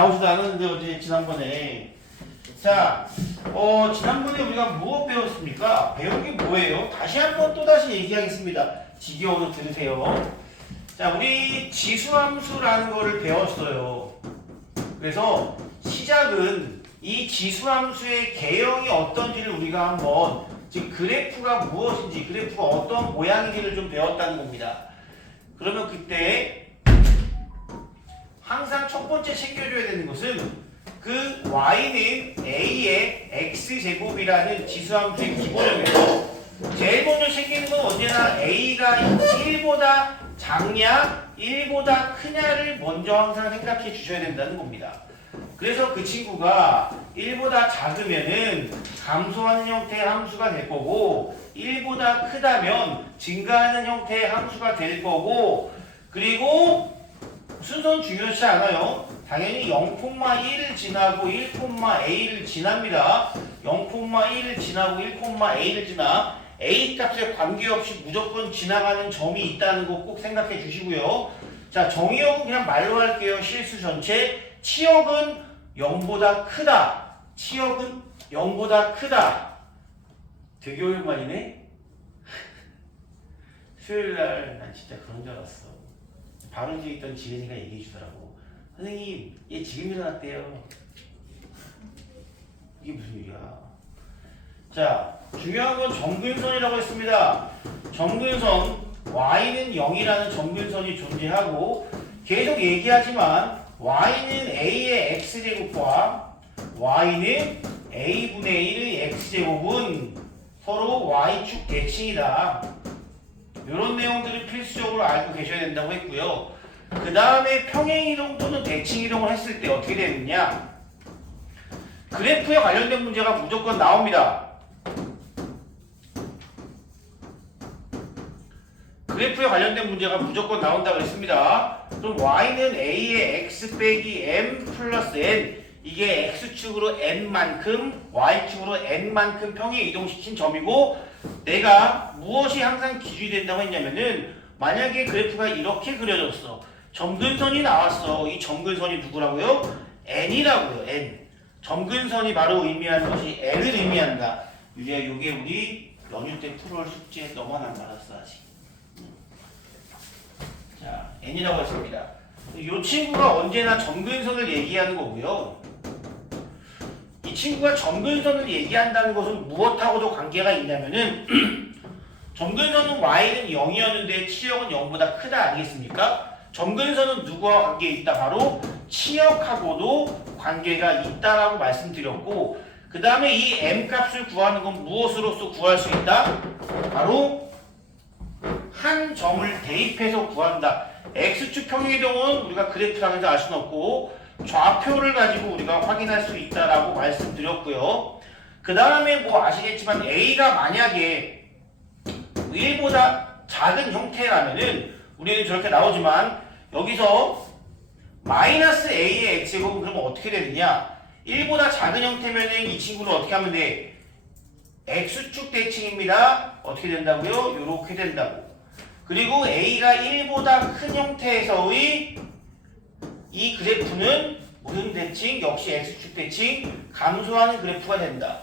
나오지도 않았는데 어제 지난번에. 자, 지난번에 우리가 무엇 배웠습니까? 배운 게 뭐예요? 다시 한번 또다시 얘기하겠습니다. 지겨워도 들으세요. 자, 우리 지수함수라는 거를 배웠어요. 그래서 시작은 이 지수함수의 개형이 어떤지를 우리가 한번, 즉 그래프가 무엇인지, 그래프가 어떤 모양인지를 좀 배웠다는 겁니다. 그러면 그때 항상 첫 번째 챙겨줘야 되는 것은 그 y는 a의 x제곱이라는 지수함수의 기본형에서 제일 먼저 챙기는 건 언제나 a가 1보다 작냐 1보다 크냐를 먼저 항상 생각해 주셔야 된다는 겁니다. 그래서 그 친구가 1보다 작으면은 감소하는 형태의 함수가 될 거고 1보다 크다면 증가하는 형태의 함수가 될 거고, 그리고 순서는 중요하지 않아요. 당연히 0,1을 지나고 1,a를 지납니다. 0,1을 지나고 1,a를 지나 a 값에 관계없이 무조건 지나가는 점이 있다는 거 꼭 생각해 주시고요. 자, 정의역은 그냥 말로 할게요. 실수 전체. 치역은 0보다 크다. 치역은 0보다 크다. 되게 오랜만이네. 수요일날 난 진짜 그런 줄 알았어. 바로 뒤에 있던 지은이가 얘기해 주더라고. 선생님, 얘 지금 일어났대요. 이게 무슨 일이야? 자, 중요한 건 점근선이라고 했습니다. 점근선, y는 0이라는 점근선이 존재하고, 계속 얘기하지만 y는 a의 x제곱과 y는 a분의 1의 x제곱은 서로 y축 대칭이다. 이런 내용들을 필수적으로 알고 계셔야 된다고 했고요. 그 다음에 평행이동 또는 대칭이동을 했을 때 어떻게 되느냐, 그래프에 관련된 문제가 무조건 나옵니다. 그래프에 관련된 문제가 무조건 나온다고 했습니다. 그럼 y는 a의 x 빼기 m 플러스 n, 이게 x축으로 n만큼 y축으로 n만큼 평행 이동시킨 점이고, 내가 무엇이 항상 기준이 된다고 했냐면은 만약에 그래프가 이렇게 그려졌어. 점근선이 나왔어. 이 점근선이 누구라고요? n이라고요. n. 점근선이 바로 의미하는 것이 n을 의미한다. 유리야, 요게 우리 연휴 때 풀어올 숙제 너만 안 받았어 아직. 자, n이라고 했습니다. 이 친구가 언제나 점근선을 얘기하는 거고요. 이 친구가 점근선을 얘기한다는 것은 무엇하고도 관계가 있냐면은 점근선은 y는 0이었는데 치역은 0보다 크다 아니겠습니까? 점근선은 누구와 관계에 있다? 바로 치역하고도 관계가 있다라고 말씀드렸고, 그 다음에 이 m값을 구하는 건 무엇으로서 구할 수 있다? 바로 한 점을 대입해서 구한다. x축 평행이동은 우리가 그래프상에서 알 수는 없고 좌표를 가지고 우리가 확인할 수 있다라고 말씀드렸고요. 그 다음에 뭐 아시겠지만 a가 만약에 1보다 작은 형태라면은 우리는 저렇게 나오지만 여기서 마이너스 a의 x제곱은 그러면 어떻게 되느냐, 1보다 작은 형태면은 이 친구는 어떻게 하면 돼? x축 대칭입니다. 어떻게 된다고요? 이렇게 된다고. 그리고 a가 1보다 큰 형태에서의 이 그래프는 무슨 대칭? 역시 x축 대칭, 감소하는 그래프가 된다.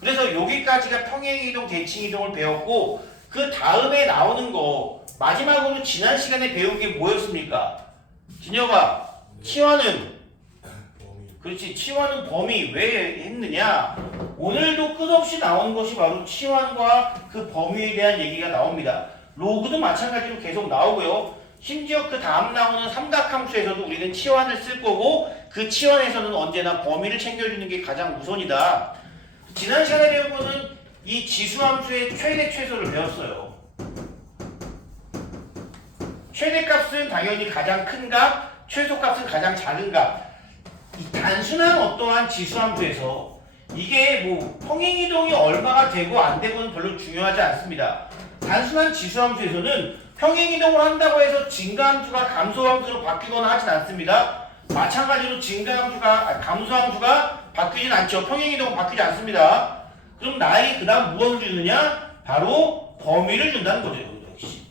그래서 여기까지가 평행이동, 대칭이동을 배웠고, 그 다음에 나오는 거 마지막으로 지난 시간에 배운 게 뭐였습니까? 진혁아, 치환은? 그렇지, 치환은 범위 왜 했느냐? 오늘도 끝없이 나오는 것이 바로 치환과 그 범위에 대한 얘기가 나옵니다. 로그도 마찬가지로 계속 나오고요. 심지어 그 다음 나오는 삼각함수에서도 우리는 치환을 쓸 거고, 그 치환에서는 언제나 범위를 챙겨주는 게 가장 우선이다. 지난 시간에 배운 거는 이 지수함수의 최대 최소를 배웠어요. 최대값은 당연히 가장 큰 값, 최소값은 가장 작은 값. 이 단순한 어떠한 지수함수에서 이게 뭐 평행이동이 얼마가 되고 안 되고는 별로 중요하지 않습니다. 단순한 지수함수에서는 평행이동을 한다고 해서 증가함수가 감소함수로 바뀌거나 하진 않습니다. 마찬가지로 감소함수가 바뀌진 않죠. 평행이동은 바뀌지 않습니다. 그럼 나에게 그 다음 무엇을 주느냐? 바로 범위를 준다는 거죠. 역시.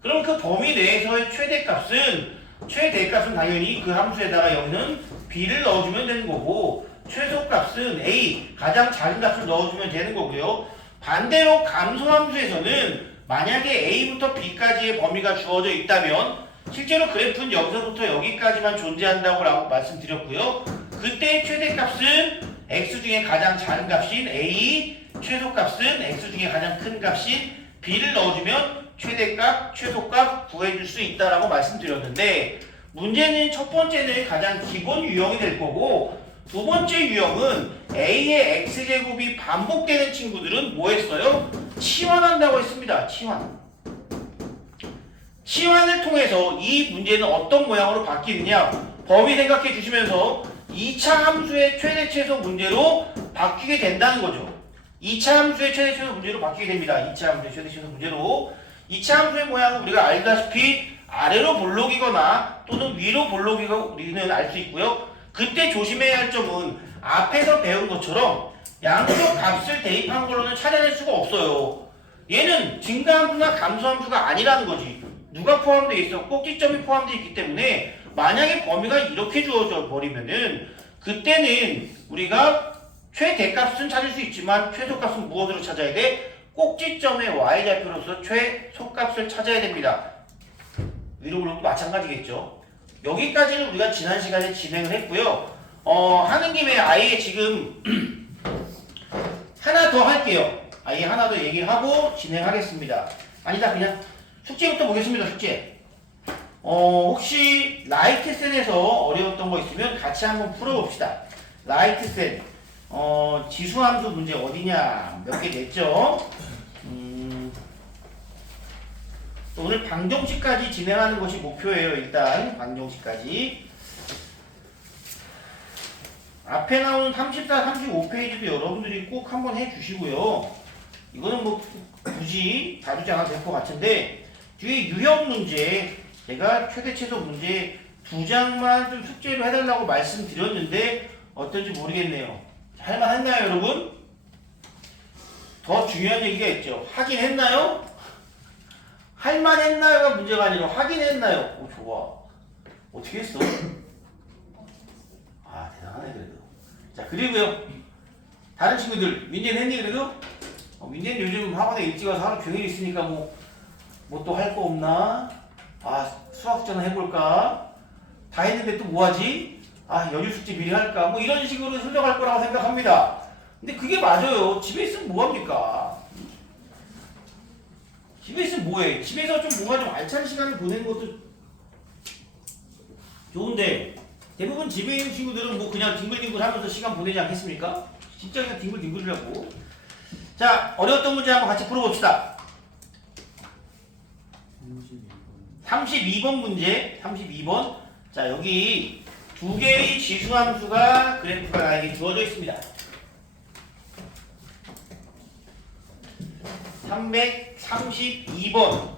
그럼 그 범위 내에서의 최대값은 최대값은 당연히 그 함수에다가 여기는 b를 넣어주면 되는 거고 최소값은 a, 가장 작은 값을 넣어주면 되는 거고요. 반대로 감소함수에서는 만약에 a부터 b까지의 범위가 주어져 있다면 실제로 그래프는 여기서부터 여기까지만 존재한다고 말씀드렸고요. 그때 최대값은 x 중에 가장 작은 값인 a, 최소값은 x 중에 가장 큰 값인 b를 넣어주면 최대값, 최소값 구해줄 수 있다라고 말씀드렸는데 문제는 첫 번째는 가장 기본 유형이 될 거고 두 번째 유형은 a의 x제곱이 반복되는 친구들은 뭐 했어요? 치환한다고 했습니다. 치환을 통해서 이 문제는 어떤 모양으로 바뀌느냐 범위 생각해 주시면서 2차 함수의 최대 최소 문제로 바뀌게 된다는 거죠. 2차 함수의 최대 최소 문제로 바뀌게 됩니다. 2차 함수의 최대 최소 문제로 2차 함수의 모양은 우리가 알다시피 아래로 볼록이거나 또는 위로 볼록이가 우리는 알 수 있고요. 그때 조심해야 할 점은 앞에서 배운 것처럼 양쪽 값을 대입한 걸로는 찾아낼 수가 없어요. 얘는 증가함수나 감소함수가 아니라는 거지. 누가 포함되어 있어? 꼭지점이 포함되어 있기 때문에 만약에 범위가 이렇게 주어져 버리면은 그때는 우리가 최대값은 찾을 수 있지만 최소값은 무엇으로 찾아야 돼? 꼭지점의 y좌표로서 최소값을 찾아야 됩니다. 위로 볼록도 마찬가지겠죠. 여기까지는 우리가 지난 시간에 진행을 했고요. 하는 김에 아예 지금 하나 더 할게요. 아예 하나 더 얘기를 하고 진행하겠습니다. 아니다, 그냥 숙제부터 보겠습니다. 숙제. 혹시 라이트센에서 어려웠던 거 있으면 같이 한번 풀어봅시다. 라이트센. 지수함수 문제 어디냐? 몇 개 냈죠? 오늘 방정식까지 진행하는 것이 목표예요. 일단 방정식까지. 앞에 나오는 34, 35페이지도 여러분들이 꼭 한번 해주시고요. 이거는 뭐 굳이 다루지 않아도 될 것 같은데 뒤에 유형 문제, 제가 최대 최소 문제 2장만 좀 숙제로 해달라고 말씀드렸는데 어떤지 모르겠네요. 할만했나요, 여러분? 더 중요한 얘기가 있죠. 하긴 했나요? 할만했나요가 문제가 아니라 하긴 했나요? 오, 좋아. 어떻게 했어? 아, 대단하네 그래도. 자, 그리고요. 다른 친구들 민재는 했니 그래도? 민재는 요즘 학원에 일찍 와서 하루 종일 있으니까 뭐 또 할 거 없나? 아, 수학 숙제는 해볼까? 다 했는데 또 뭐하지? 아, 연휴 숙제 미리 할까? 뭐 이런 식으로 흘러갈 거라고 생각합니다. 근데 그게 맞아요. 집에 있으면 뭐합니까? 집에 있으면 뭐해? 집에서 좀 뭔가 좀 알찬 시간을 보내는 것도 좋은데 대부분 집에 있는 친구들은 뭐 그냥 뒹굴뒹굴 하면서 시간 보내지 않겠습니까? 진짜 그냥 뒹굴뒹굴이라고. 자, 어려웠던 문제 한번 같이 풀어봅시다. 32번 문제, 32번. 자, 여기 두 개의 지수함수가 그래프가 나에게 주어져 있습니다. 332번.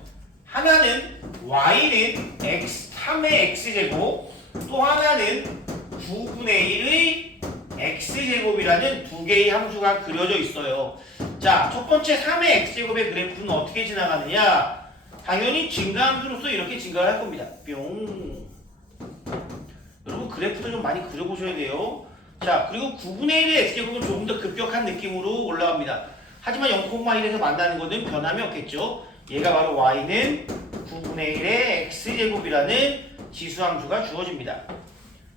하나는 y는 3의 x제곱, 또 하나는 9분의 1의 x제곱이라는 두 개의 함수가 그려져 있어요. 자, 첫 번째 3의 x제곱의 그래프는 어떻게 지나가느냐? 당연히 증가함수로서 이렇게 증가를 할 겁니다. 뿅. 여러분 그래프도 좀 많이 그려보셔야 돼요. 자, 그리고 9분의 1의 x제곱은 조금 더 급격한 느낌으로 올라갑니다. 하지만 0,1에서 만나는 것은 변함이 없겠죠. 얘가 바로 y는 9분의 1의 x제곱이라는 지수함수가 주어집니다.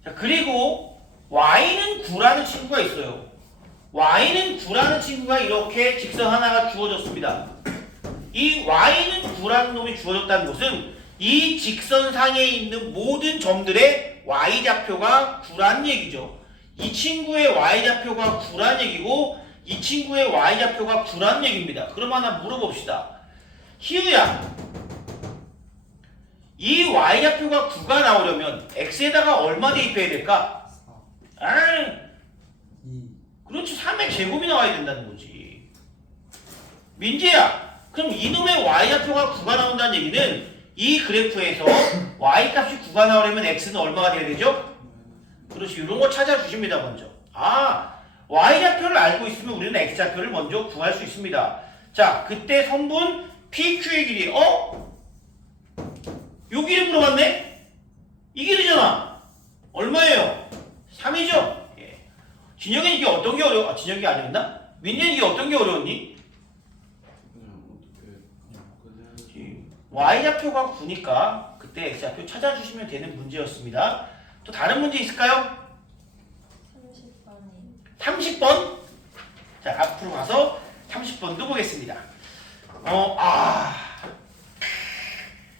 자, 그리고 y는 9라는 친구가 있어요. y는 9라는 친구가 이렇게 직선 하나가 주어졌습니다. 이 y는 9라는 놈이 주어졌다는 것은 이 직선상에 있는 모든 점들의 y좌표가 9라는 얘기죠. 이 친구의 y좌표가 9라는 얘기고 이 친구의 y좌표가 9라는 얘기입니다. 그럼 하나 물어봅시다. 희우야, 이 y좌표가 9가 나오려면 x에다가 얼마 대입해야 될까? 그렇지, 3의 제곱이 나와야 된다는 거지. 민지야, 그럼 이놈의 y좌표가 9가 나온다는 얘기는 이 그래프에서 y값이 9가 나오려면 x는 얼마가 돼야 되죠? 그렇지, 이런 거 찾아주십니다. 먼저 y좌표를 알고 있으면 우리는 x좌표를 먼저 구할 수 있습니다. 자, 그때 선분 PQ의 길이 요 길이 물어봤네? 이 길이잖아. 얼마예요? 3이죠? 예. 진혁이 이게 어떤 게 어려워? 아, 진혁이 아니었나? 민현이 이게 어떤 게 어려웠니? y좌표가 9니까 그때 x좌표 찾아주시면 되는 문제였습니다. 또 다른 문제 있을까요? 30번이 30번? 자, 앞으로 가서 30번도 보겠습니다.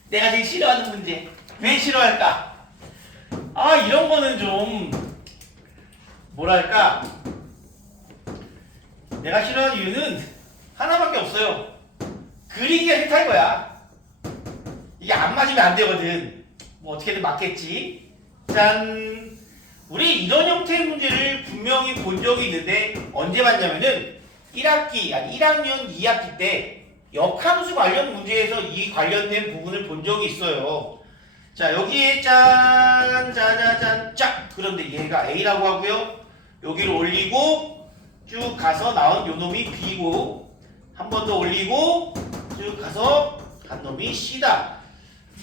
내가 제일 싫어하는 문제. 왜 싫어할까? 이런 거는 좀 뭐랄까, 내가 싫어하는 이유는 하나밖에 없어요. 그리기가 싫다 이거야. 이게 안 맞으면 안 되거든. 뭐 어떻게든 맞겠지. 짠. 우리 이런 형태의 문제를 분명히 본 적이 있는데 언제 봤냐면은 1학기, 아니 1학년 2학기 때 역함수 관련 문제에서 이 관련된 부분을 본 적이 있어요. 자, 여기에 짠, 짜자잔, 짝. 그런데 얘가 A라고 하고요. 여기를 올리고 쭉 가서 나온 요 놈이 B고, 한 번 더 올리고 쭉 가서 한 놈이 C다.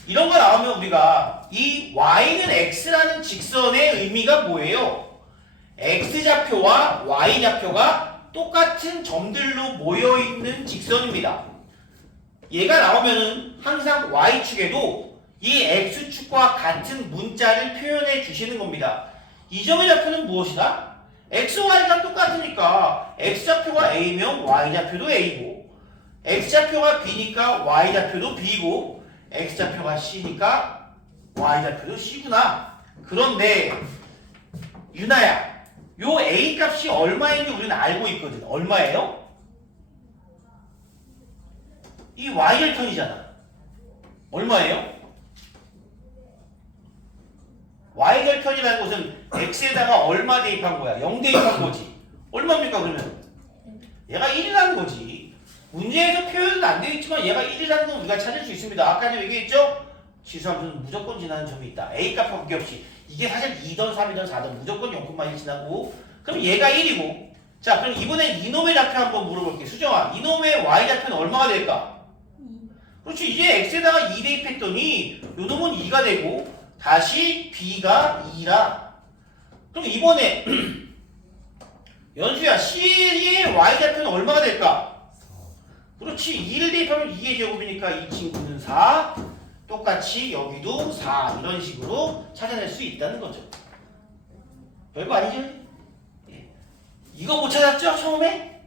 이런 거 나오면 우리가 이 y는 x라는 직선의 의미가 뭐예요? x좌표와 y좌표가 똑같은 점들로 모여있는 직선입니다. 얘가 나오면은 항상 y축에도 이 x축과 같은 문자를 표현해 주시는 겁니다. 이 점의 좌표는 무엇이다? x, y가 똑같으니까 x좌표가 a면 y좌표도 a고, x좌표가 b니까 y좌표도 b고, x좌표가 c니까 y좌표도 c구나. 그런데 유나야, 요 a 값이 얼마인지 우리는 알고 있거든. 얼마예요? 이 y절편이잖아. 얼마예요? y절편이라는 것은 x에다가 얼마 대입한 거야? 0 대입한 거지. 얼마입니까 그러면? 얘가 1이라는 거지. 문제에서 표현은 안 되어 있지만 얘가 1이라는 건 우리가 찾을 수 있습니다. 아까도 얘기했죠? 지수함수는 무조건 지나는 점이 있다. A값과 관계없이. 이게 사실 2든 3이든 4든 무조건 0,1 지나고, 그럼 얘가 1이고. 자, 그럼 이번엔 이놈의 좌표 한번 물어볼게. 수정아, 이놈의 y좌표는 얼마가 될까? 그렇지. 이제 x에다가 2 대입했더니 요놈은 2가 되고 다시 b가 2라. 그럼 이번에 연수야, c의 y좌표는 얼마가 될까? 그렇지. 2를 대입하면 2의 제곱이니까 이 친구는 4. 똑같이 여기도 4. 이런 식으로 찾아낼 수 있다는 거죠. 별거 아니죠? 예. 이거 못 찾았죠? 처음에?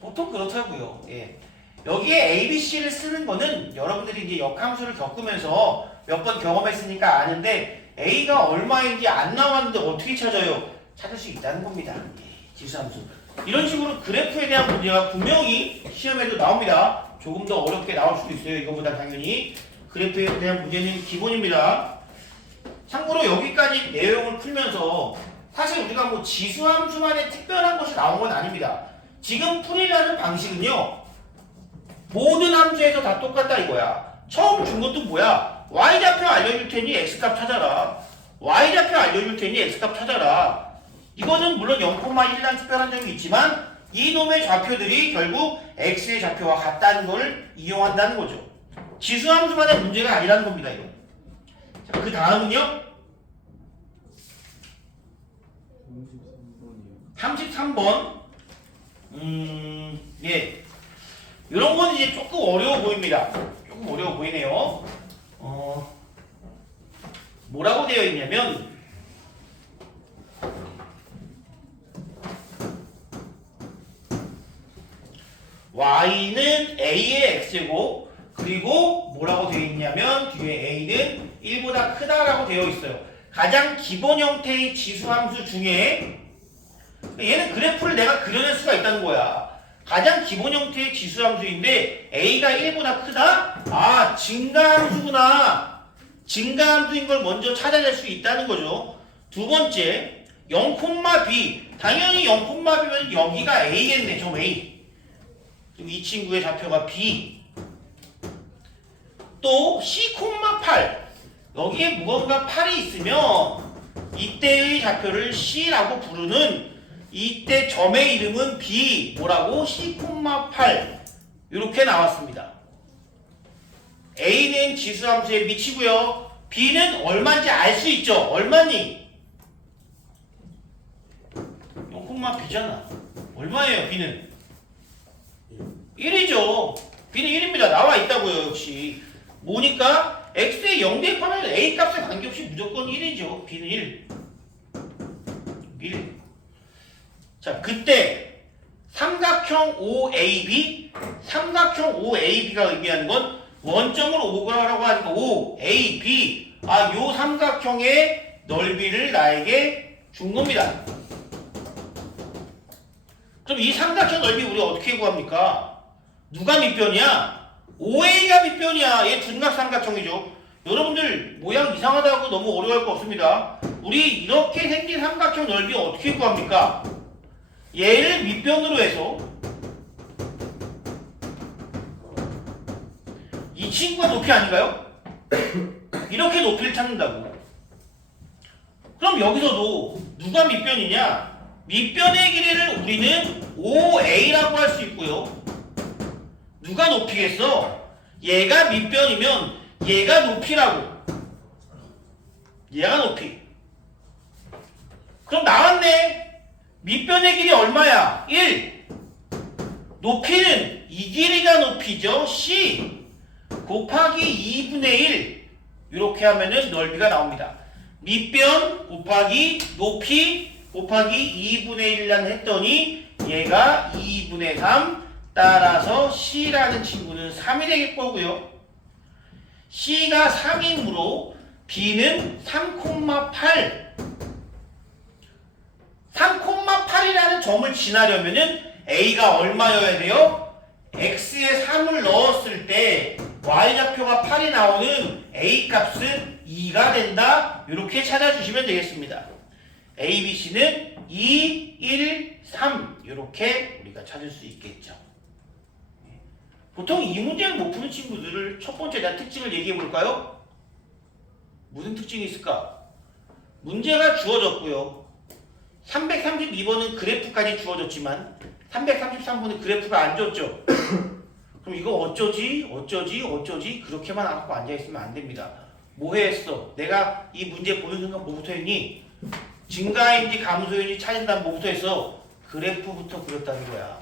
보통 그렇다고요. 예. 여기에 ABC를 쓰는 거는 여러분들이 이제 역함수를 겪으면서 몇 번 경험했으니까 아는데, A가 얼마인지 안 나왔는데 어떻게 찾아요? 찾을 수 있다는 겁니다. 예. 지수함수. 이런 식으로 그래프에 대한 문제가 분명히 시험에도 나옵니다. 조금 더 어렵게 나올 수도 있어요. 이거보다 당연히. 그래프에 대한 문제는 기본입니다. 참고로 여기까지 내용을 풀면서 사실 우리가 뭐 지수함수만의 특별한 것이 나온 건 아닙니다. 지금 풀이라는 방식은요, 모든 함수에서 다 똑같다 이거야. 처음 준 것도 뭐야? y좌표 알려줄 테니 x값 찾아라. y좌표 알려줄 테니 x값 찾아라. 이거는 물론 0,1이라는 특별한 점이 있지만 이놈의 좌표들이 결국 x의 좌표와 같다는 걸 이용한다는 거죠. 지수함수만의 문제가 아니라는 겁니다. 이거. 자, 그 다음은요. 33번. 예. 이런 건 이제 조금 어려워 보입니다. 조금 어려워 보이네요. 뭐라고 되어 있냐면, y는 a의 x제곱, 그리고 뭐라고 되어 있냐면 뒤에 a는 1보다 크다라고 되어 있어요. 가장 기본 형태의 지수함수 중에 얘는 그래프를 내가 그려낼 수가 있다는 거야. 가장 기본 형태의 지수함수인데 a가 1보다 크다? 아, 증가함수구나. 증가함수인 걸 먼저 찾아낼 수 있다는 거죠. 두 번째, 0,b. 당연히 0,b면 여기가 a겠네. 점 a. 이 친구의 좌표가 b. 또 c,8. 여기에 무언가 8이 있으면 이때의 좌표를 c라고 부르는, 이때 점의 이름은 b. 뭐라고? c,8. 이렇게 나왔습니다. a는 지수함수에 미치고요. B는 얼마인지 알 수 있죠? 얼마니? 0,B잖아. 얼마예요, B는? 1이죠. B는 1입니다. 나와 있다고요, 역시. 뭐니까? X에 0 대입하면 A 값에 관계없이 무조건 1이죠. B는 1. 1. 자, 그때 삼각형 OAB, 삼각형 OAB가 의미하는 건 원점으로 오라고 하는 거 OAB. 아, 요 삼각형의 넓이를 나에게 준 겁니다. 그럼 이 삼각형 넓이 우리 어떻게 구합니까? 누가 밑변이야? OA가 밑변이야. 얘 둔각삼각형이죠. 여러분들 모양 이상하다고 너무 어려워할 거 없습니다. 우리 이렇게 생긴 삼각형 넓이 어떻게 구합니까? 얘를 밑변으로 해서 이 친구가 높이 아닌가요? 이렇게 높이를 찾는다고. 그럼 여기서도 누가 밑변이냐? 밑변의 길이를 우리는 OA라고 할 수 있고요. 누가 높이겠어? 얘가 밑변이면 얘가 높이라고. 얘가 높이. 그럼 나왔네. 밑변의 길이 얼마야? 1. 높이는 이 길이가 높이죠. C 곱하기 2분의 1. 이렇게 하면은 넓이가 나옵니다. 밑변 곱하기 높이 곱하기 2분의 1란 했더니 얘가 2분의 3. 따라서 C라는 친구는 3이 되겠 거고요. C가 3이므로 B는 3,8. 3,8이라는 점을 지나려면은 A가 얼마여야 돼요? X에 3을 넣었을 때 Y좌표가 8이 나오는 A 값은 2가 된다. 이렇게 찾아주시면 되겠습니다. A, B, C는 2, 1, 3 이렇게 우리가 찾을 수 있겠죠. 보통 이 문제를 못 푸는 친구들을 첫 번째 내 특징을 얘기해 볼까요? 무슨 특징이 있을까? 문제가 주어졌고요. 332번은 그래프까지 주어졌지만 333번은 그래프가 안 줬죠. 그럼 이거 어쩌지 그렇게만 갖고 앉아있으면 안 됩니다. 뭐 했어? 내가 이 문제 보는 순간 뭐부터 했니? 증가인지 감소인지 찾은 다음 뭐부터 했어? 그래프부터 그렸다는 거야.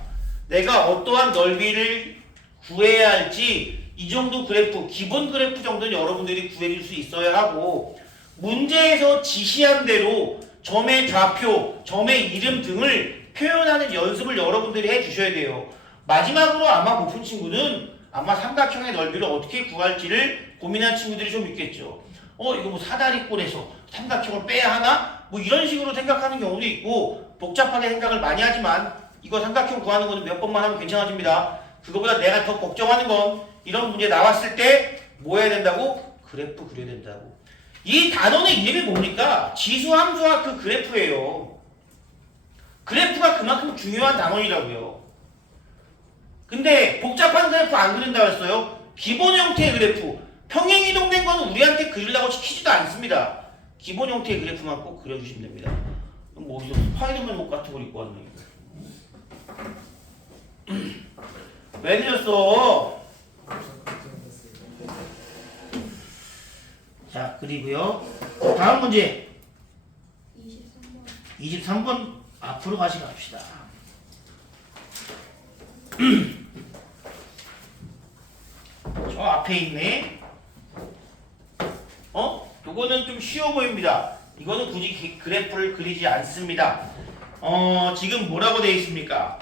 내가 어떠한 넓이를 구해야 할지 이 정도 그래프, 기본 그래프 정도는 여러분들이 구해줄 수 있어야 하고 문제에서 지시한 대로 점의 좌표, 점의 이름 등을 표현하는 연습을 여러분들이 해주셔야 돼요. 마지막으로 아마 못 푼 친구는 아마 삼각형의 넓이를 어떻게 구할지를 고민한 친구들이 좀 있겠죠. 이거 뭐 사다리꼴에서 삼각형을 빼야 하나? 뭐 이런 식으로 생각하는 경우도 있고 복잡하게 생각을 많이 하지만 이거 삼각형 구하는 거는 몇 번만 하면 괜찮아집니다. 그거보다 내가 더 걱정하는 건 이런 문제 나왔을 때 뭐 해야 된다고? 그래프 그려야 된다고. 이 단원의 이름이 뭡니까? 지수함수와 그 그래프예요. 그래프가 그만큼 중요한 단원이라고요. 근데 복잡한 그래프 안 그린다고 했어요. 기본 형태의 그래프, 평행 이동된 건 우리한테 그리려고 시키지도 않습니다. 기본 형태의 그래프만 꼭 그려주시면 됩니다. 뭐 어디서 스파이더맨 옷 같은 걸 입고 왔네. 왜 늦었어? 자, 그리고요. 다음 문제. 23번 앞으로 가시갑시다. 저 앞에 있네. 요거는 좀 쉬워 보입니다. 이거는 굳이 그래프를 그리지 않습니다. 지금 뭐라고 되어 있습니까?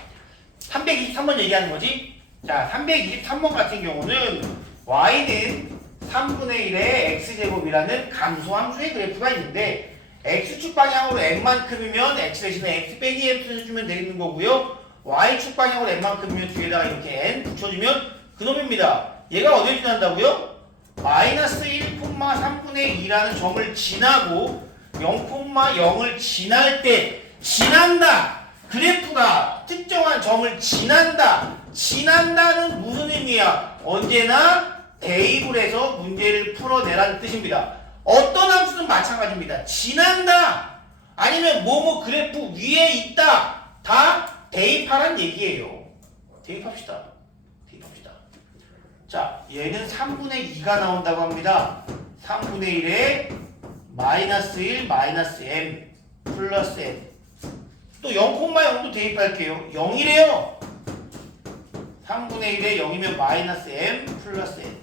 323번 얘기하는 거지? 자, 323번 같은 경우는 y는 3분의 1의 x제곱이라는 감소함수의 그래프가 있는데 x축 방향으로 n만큼이면 x 대신에 x 빼기 n 써주면 되는 거고요. y축 방향으로 n만큼이면 뒤에다가 이렇게 n 붙여주면 그놈입니다. 얘가 어디를 지난다고요? 마이너스 1,3분의 2라는 점을 지나고 0,0을 지날 때 지난다. 그래프가 특정한 점을 지난다는 무슨 의미야? 언제나 대입을 해서 문제를 풀어내라는 뜻입니다. 어떤 함수든 마찬가지입니다. 지난다 아니면 뭐뭐 그래프 위에 있다 다 대입하란 얘기예요. 대입합시다. 자, 얘는 3분의 2가 나온다고 합니다. 3분의 1에 마이너스 1 마이너스 m 플러스 n. 또 0,0도 대입할게요. 0이래요. 3분의 1에 0이면 마이너스 m 플러스 n.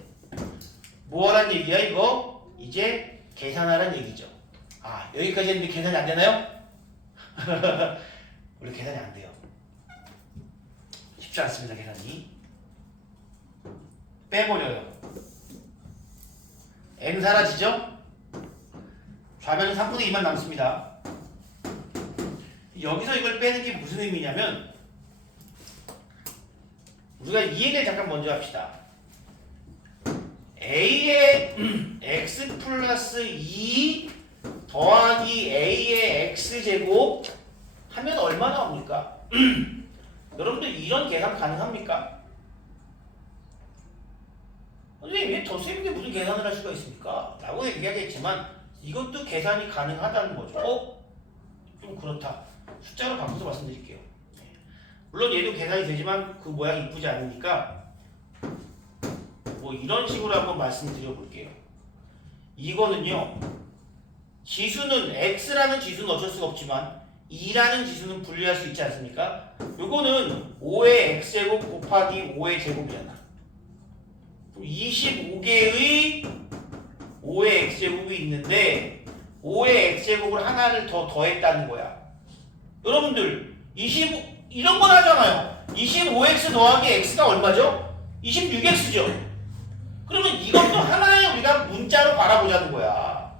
뭐하란 얘기야 이거? 이제 계산하란 얘기죠. 아, 여기까지 했는데 계산이 안 되나요? 원래 계산이 안 돼요. 쉽지 않습니다, 계산이. 빼버려요. n 사라지죠? 좌변은 3분의 2만 남습니다. 여기서 이걸 빼는 게 무슨 의미냐면 우리가 이 얘기를 잠깐 먼저 합시다. a의 x 플러스 2 더하기 a의 x제곱 하면 얼마 나옵니까? 여러분들 이런 계산 가능합니까? 선생님 왜 덧셈인데 무슨 계산을 할 수가 있습니까? 라고 얘기하겠지만 이것도 계산이 가능하다는 거죠. 좀 그렇다. 숫자로 바꿔서 말씀드릴게요. 물론 얘도 계산이 되지만 그 모양이 이쁘지 않으니까 뭐 이런 식으로 한번 말씀드려 볼게요. 이거는요. 지수는 x라는 지수는 어쩔 수가 없지만 2라는 지수는 분리할 수 있지 않습니까? 요거는 5의 x제곱 곱하기 5의 제곱이잖아. 25개의 5의 x제곱이 있는데 5의 x제곱을 하나를 더 더했다는 거야. 여러분들 25 이런 건 하잖아요. 25x 더하기 x가 얼마죠? 26x죠. 그러면 이것도 하나의 우리가 문자로 바라보자는 거야.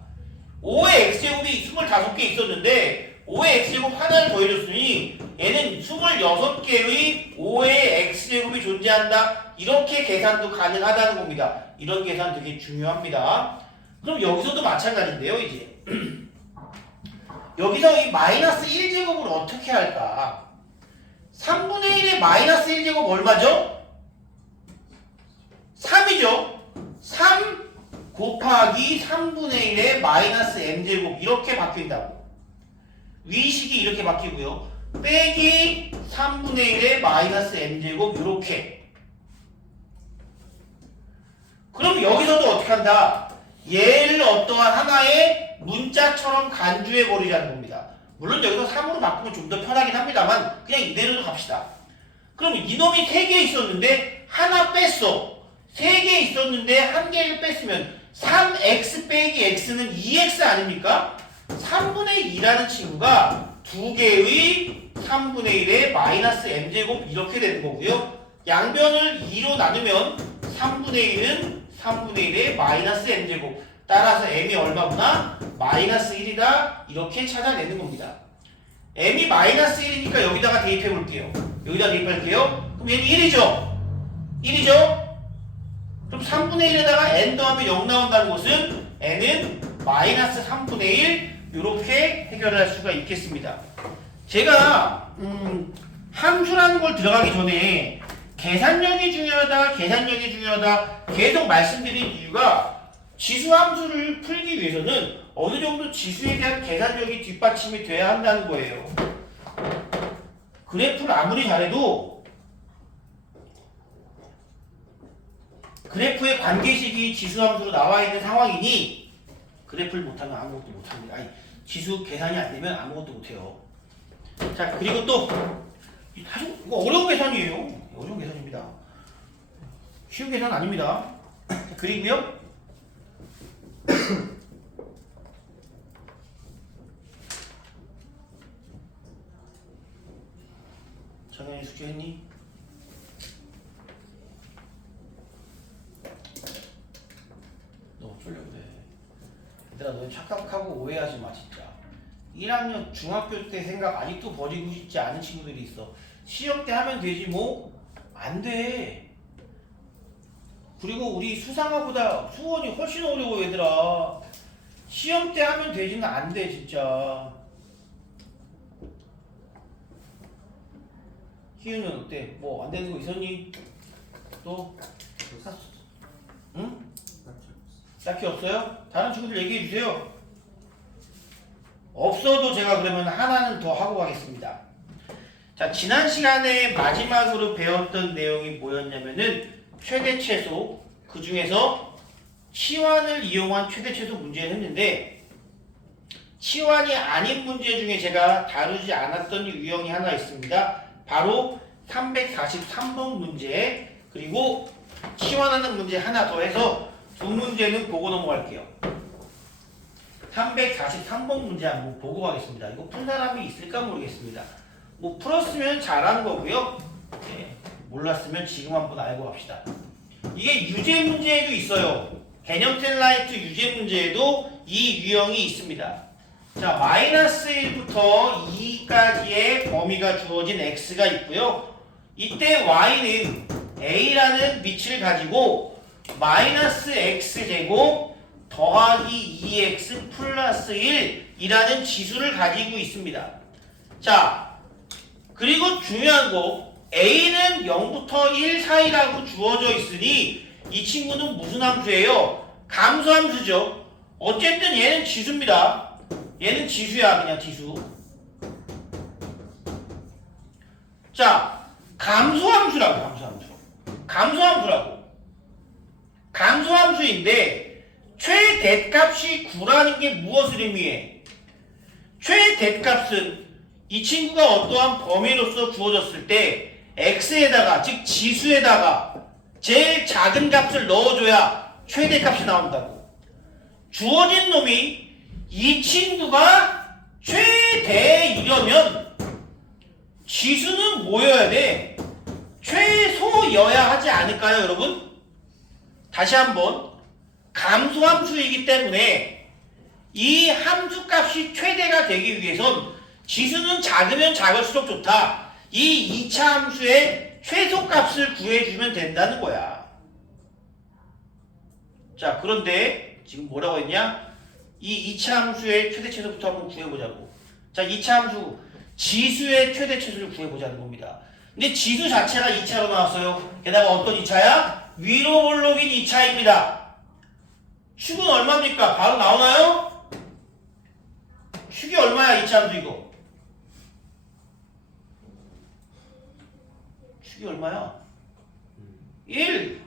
5의 x제곱이 25개 있었는데 5의 x제곱 하나를 더해줬으니 얘는 26개의 5의 x제곱이 존재한다. 이렇게 계산도 가능하다는 겁니다. 이런 계산 되게 중요합니다. 그럼 여기서도 마찬가지인데요. 이제 여기서 이 마이너스 1제곱을 어떻게 할까? 3분의 1의 마이너스 1제곱 얼마죠? 3이죠. 3 곱하기 3분의 1의 마이너스 m제곱 이렇게 바뀐다고. 위식이 이렇게 바뀌고요. 빼기 3분의 1의 마이너스 m제곱 이렇게. 그럼 여기서도 어떻게 한다? 얘를 어떠한 하나의 문자처럼 간주해버리자는 겁니다. 물론 여기서 3으로 바꾸면 좀 더 편하긴 합니다만 그냥 이대로도 갑시다. 그럼 이놈이 3개 있었는데 하나 뺐어. 3개 있었는데 1개를 뺐으면 3x 빼기 x는 2x 아닙니까? 3분의 2라는 친구가 2개의 3분의 1의 마이너스 m제곱 이렇게 되는 거고요. 양변을 2로 나누면 3분의 1은 3분의 1의 마이너스 m제곱. 따라서 m이 얼마구나? 마이너스 1이다. 이렇게 찾아내는 겁니다. m이 마이너스 1이니까 여기다가 대입해 볼게요. 여기다 대입할게요. 그럼 얘는 1이죠? 1이죠? 그럼 3분의 1에다가 n 더하면 0 나온다는 것은 n은 마이너스 3분의 1 이렇게 해결할 수가 있겠습니다. 제가 함수라는 걸 들어가기 전에 계산력이 중요하다 계속 말씀드린 이유가 지수 함수를 풀기 위해서는 어느 정도 지수에 대한 계산력이 뒷받침이 돼야 한다는 거예요. 그래프를 아무리 잘해도 그래프의 관계식이 지수 함수로 나와 있는 상황이니 그래프를 못하면 아무것도 못합니다. 아니, 지수 계산이 안 되면 아무것도 못해요. 자, 그리고 또 아주 이거 어려운 계산이에요. 어려운 계산입니다. 쉬운 계산 아닙니다. 그리고요. 정현이 숙제했니? 너 어쩌려고 그래. 얘들아, 너 착각하고 오해하지 마 진짜. 1학년 중학교 때 생각 아직도 버리고 싶지 않은 친구들이 있어. 시험 때 하면 되지 뭐? 안 돼. 그리고 우리 수상화보다 수원이 훨씬 어려워 얘들아. 시험 때 하면 되지는 안 돼 진짜. 희윤은 어때? 뭐 안 되는 거 있었니? 또? 응? 딱히 없어요? 다른 친구들 얘기해 주세요. 없어도 제가 그러면 하나는 더 하고 가겠습니다. 자, 지난 시간에 마지막으로 배웠던 내용이 뭐였냐면은 최대 최소, 그 중에서 치환을 이용한 최대 최소 문제를 했는데 치환이 아닌 문제 중에 제가 다루지 않았던 유형이 하나 있습니다. 바로 343번 문제, 그리고 치환하는 문제 하나 더 해서 두 문제는 보고 넘어갈게요. 343번 문제 한번 보고 가겠습니다. 이거 푼 사람이 있을까 모르겠습니다. 뭐 풀었으면 잘하는 거고요. 네, 몰랐으면 지금 한번 알고 갑시다. 이게 유제 문제에도 있어요. 개념 셀라이트 유제 문제에도 이 유형이 있습니다. 자, 마이너스 1부터 2까지의 범위가 주어진 x가 있고요. 이때 y는 a라는 위치를 가지고 마이너스 x제곱 더하기 2x 플러스 1이라는 지수를 가지고 있습니다. 자, 그리고 중요한 거 a는 0부터 1 사이라고 주어져 있으니 이 친구는 무슨 함수예요? 감소함수죠. 어쨌든 얘는 지수입니다. 얘는 지수야, 그냥 지수. 자, 감소함수라고. 감소함수인데 최대값이 9라는 게 무엇을 의미해? 최대값은 이 친구가 어떠한 범위로서 주어졌을 때 x에다가, 즉 지수에다가 제일 작은 값을 넣어줘야 최대값이 나온다고. 주어진 놈이 이 친구가 최대이려면 지수는 뭐여야 돼? 최소여야 하지 않을까요, 여러분? 다시 한번, 감소함수이기 때문에 이 함수 값이 최대가 되기 위해선 지수는 작으면 작을수록 좋다. 이 2차 함수의 최소값을 구해주면 된다는 거야. 자, 그런데 지금 뭐라고 했냐? 이 2차 함수의 최대 최소부터 한번 구해보자고. 자, 2차 함수 지수의 최대 최소를 구해보자는 겁니다. 근데 지수 자체가 2차로 나왔어요. 게다가 어떤 2차야? 위로 볼록인 2차입니다. 축은 얼마입니까? 바로 나오나요? 축이 얼마야, 2차 함수 이거? 축이 얼마야? 1.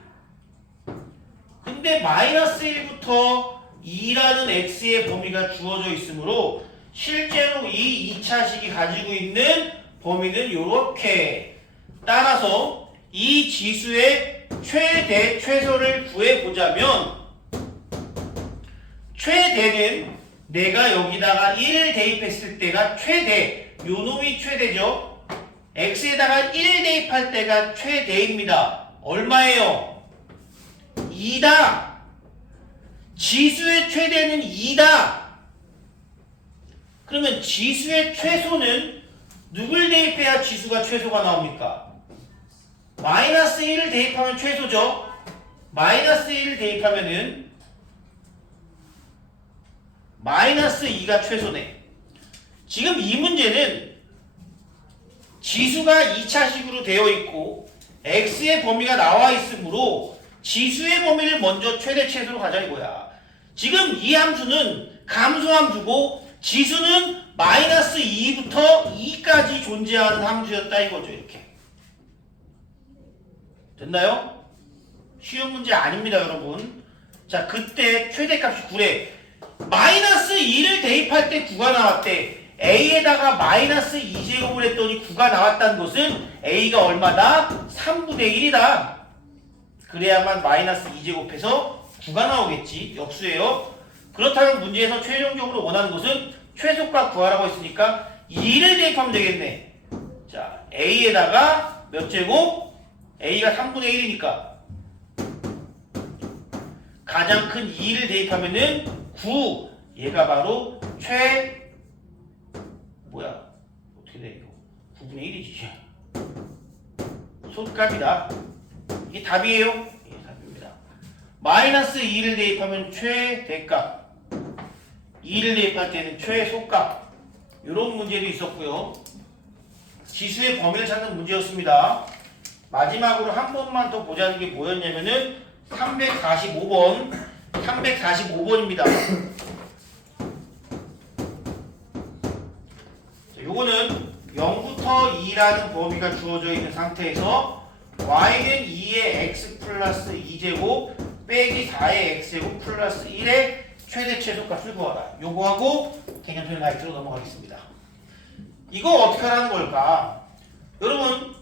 근데 마이너스 1부터 2라는 x의 범위가 주어져 있으므로 실제로 이 2차식이 가지고 있는 범위는 요렇게. 따라서 이 지수의 최대 최소를 구해보자면 최대는 내가 여기다가 1을 대입했을 때가 최대, 요 놈이 최대죠. x에다가 1 대입할 때가 최대입니다. 얼마예요? 2다. 지수의 최대는 2다. 그러면 지수의 최소는 누굴 대입해야 지수가 최소가 나옵니까? 마이너스 1을 대입하면 최소죠. 마이너스 1을 대입하면은 마이너스 2가 최소네. 지금 이 문제는 지수가 2차식으로 되어 있고 x의 범위가 나와 있으므로 지수의 범위를 먼저 최대 최소로 가자 이거야. 지금 이 함수는 감소함수고 지수는 마이너스 2부터 2까지 존재하는 함수였다 이거죠. 이렇게. 됐나요? 쉬운 문제 아닙니다, 여러분. 자, 그때 최대값이 9래. 마이너스 2를 대입할 때 9가 나왔대. a에다가 마이너스 2제곱을 했더니 9가 나왔다는 것은 a가 얼마다? 3분의 1이다. 그래야만 마이너스 2제곱해서 9가 나오겠지. 역수예요. 그렇다면 문제에서 최종적으로 원하는 것은 최소값 구하라고 했으니까 2를 대입하면 되겠네. 자, a에다가 몇 제곱? a가 3분의 1이니까 가장 큰 2를 대입하면은 9. 얘가 바로 뭐야? 어떻게 돼 이거? 9분의 1이지. 소값이다. 이게 답이에요? 이게 답입니다. 마이너스 2를 대입하면 최대값, 2를 대입할 때는 최소값. 이런 문제도 있었고요. 지수의 범위를 찾는 문제였습니다. 마지막으로 한 번만 더 보자는 게 뭐였냐면은 345번입니다. 요거는 0부터 2라는 범위가 주어져 있는 상태에서 y는 2의 x 플러스 2제곱 빼기 4의 x제곱 플러스 1의 최대 최소값을 구하라. 요거하고 개념편 라이트로 넘어가겠습니다. 이거 어떻게 하라는 걸까? 여러분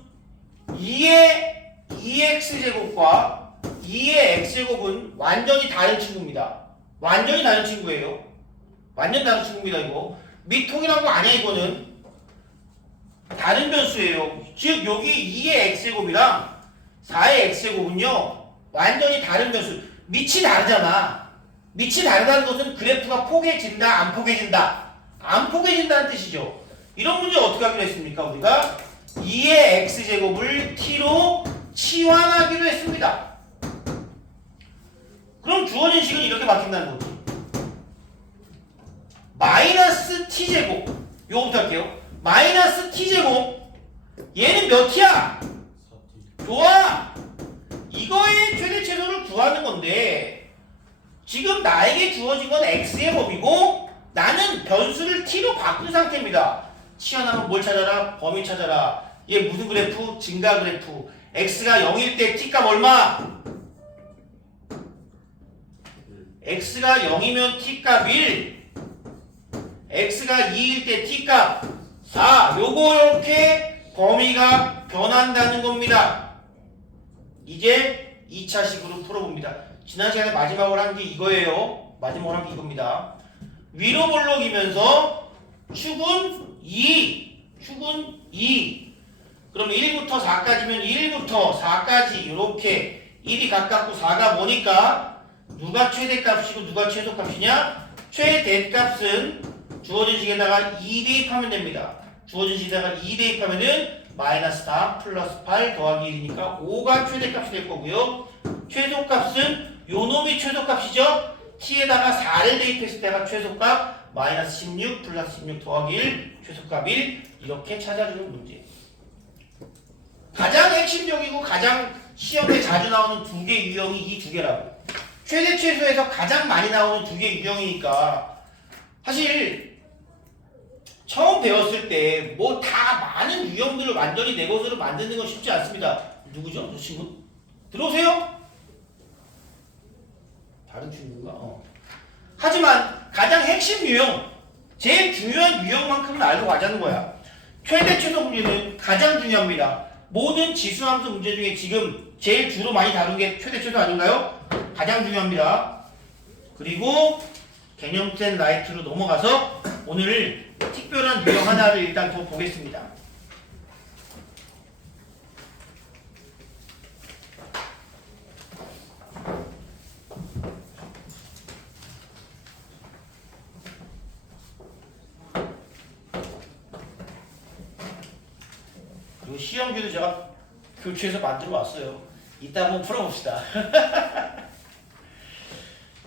2의 2x제곱과 2의 x제곱은 완전히 다른 친구입니다. 완전히 다른 친구예요. 완전 다른 친구입니다. 이거 및 통일한 거 아니야. 이거는 다른 변수예요. 즉 여기 2의 x제곱이랑 4의 x제곱은요 완전히 다른 변수. 밑이 다르잖아. 밑이 다르다는 것은 그래프가 포개진다 안 포개진다? 안 포개진다는 뜻이죠. 이런 문제 어떻게 하기로 했습니까? 우리가 2의 x제곱을 t로 치환하기로 했습니다. 그럼 주어진 식은 이렇게 바뀐다는 거지. 마이너스 t제곱, 요거부터 할게요. 마이너스 t제곱, 얘는 몇 t야? 좋아! 이거의 최대 최소를 구하는 건데 지금 나에게 주어진 건 x의 범위고 나는 변수를 t로 바꾼 상태입니다. 치환하면 뭘 찾아라? 범위 찾아라. 얘 무슨 그래프? 증가 그래프. x가 0일 때 t값 얼마? x가 0이면 t값 1, x가 2일 때 t값 4. 요거 이렇게 범위가 변한다는 겁니다. 이제 2차식으로 풀어봅니다. 지난 시간에 마지막으로 한 게 이거예요. 마지막으로 한 게 이겁니다. 위로 볼록이면서 축은 2. 축은 2. 그럼 1부터 4까지면 1부터 4까지 이렇게 1이 가깝고 4가 뭐니까 누가 최대값이고 누가 최소값이냐? 최대값은 주어진 식에다가 2 대입하면 됩니다. 주어진 식에다가 2 대입하면은 마이너스 4 플러스 8 더하기 1이니까 5가 최대값이 될 거고요. 최소값은 요놈이 최소값이죠. t에다가 4를 대입했을 때가 최소값 마이너스 16 플러스 16 더하기 1 최소값 1 이렇게 찾아주는 문제. 가장 핵심적이고 가장 시험에 자주 나오는 두 개 유형이 이 두 개라고. 최대 최소에서 가장 많이 나오는 두 개 유형이니까 사실 처음 배웠을 때 뭐 다 많은 유형들을 완전히 내 것으로 만드는 건 쉽지 않습니다. 누구죠? 저 친구? 들어오세요? 다른 친구인가? 하지만 가장 핵심 유형, 제일 중요한 유형만큼은 알고 가자는 거야. 최대 최소 문제는 가장 중요합니다. 모든 지수함수 문제 중에 지금 제일 주로 많이 다룬 게 최대 최소 아닌가요? 가장 중요합니다. 그리고 개념센 라이트로 넘어가서 오늘 특별한 유형 하나를 일단 더 보겠습니다. 그리고 시험지도 제가 교재에서 만들어 왔어요. 이따 한번 풀어봅시다.